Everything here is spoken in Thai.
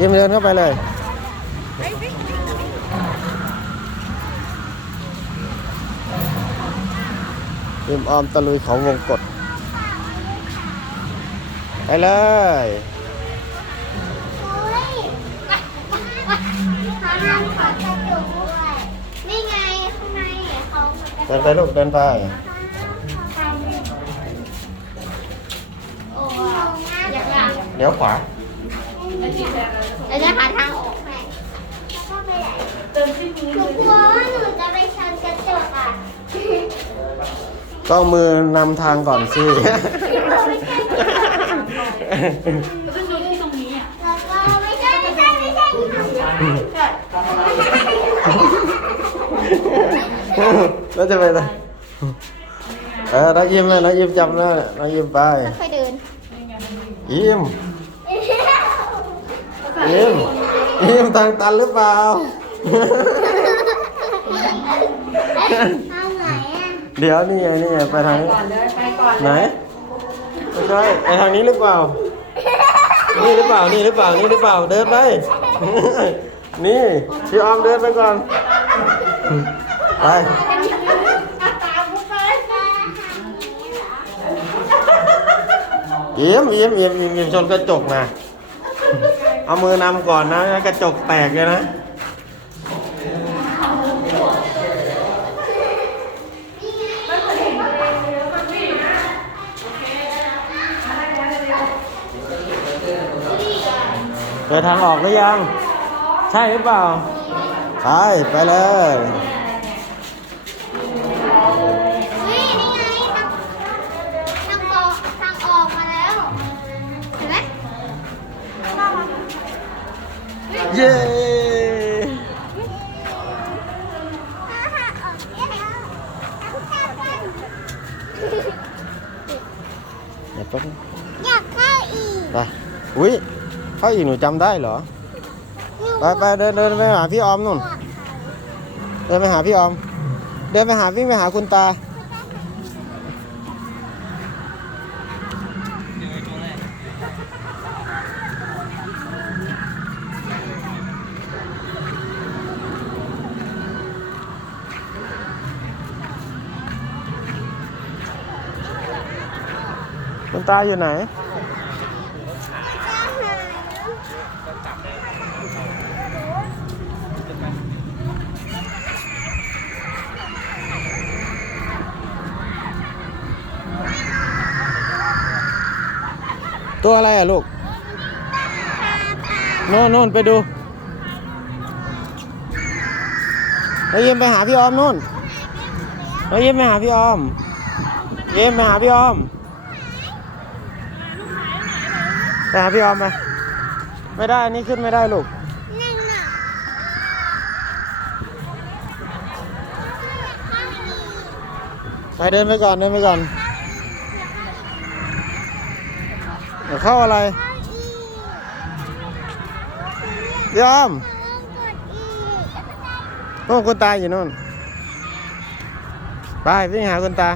ยิ้มเดินเข้าไปเลย ยิ้มออมตะลุยเขาวงกฏไปเลยนี่ไงข้างในเขาเดินไปลูกเดินไปโอ้อยากอยากเดี๋ยวขวา เราจะหาทางออกให้หนูกลัวว่าหนูจะไปชนกระจกอะต้องมือนำทางก่อนสิแล้วก็ไม่ใช่ไม่ใช่ไม่ใช่แล้วจะไปไหนเออน้องยิ้มเลยน้องยิ้มจำได้น้องยิ้มไป ค่อยเดิน ยิ้ม ยิ้มยิ้มทางตันหรือเปล่าทางไหนอะเดี๋ยวนี่ไงนี่ไงไปทางนี้ไหนไม่ใช่ไปทางนี้หรือเปล่า นี่หรือเปล่านี่หรือเปล่านี่หรือเปล่าเดินไป นี่พี่ออมเดินไปก่อนไปยิ้มยิ้มยิ้มยิ้มยิ้มชนกระจกนะ เอามือนำก่อนนะกระจกแตกเลยนะเจอทางออกหรือยัง ใช่หรือเปล่า ใช่ ไปเลย เย้เดี๋ยวแป๊บนึงอยากเข้าอีกไปอุ้ยเข้าอีกหนูจำได้เหรอ ไปไปเดินเดินไปหาพี่ออมนู่น เดินไปหาพี่ออม เดินไปหาวิ่งไปหาคุณตา คุณตาอยู่ไหนตัวอะไรอะลูกโน่นโน่นไปดูเรายิ้มไปหาพี่ออมนู่นเรายิ้มไปหาพี่ออมยิ้มไปหาพี่ออมไป หาพี่ออมไปไม่ได้อันนี้ขึ้นไม่ได้ลูกนั่งน่ะไปเดินไปก่อนเดินไปก่อนเดี๋ยวเข้าอะไรพี่ออมโน่นคุณตาอยู่นู่นไปวิ่งหาคุณตา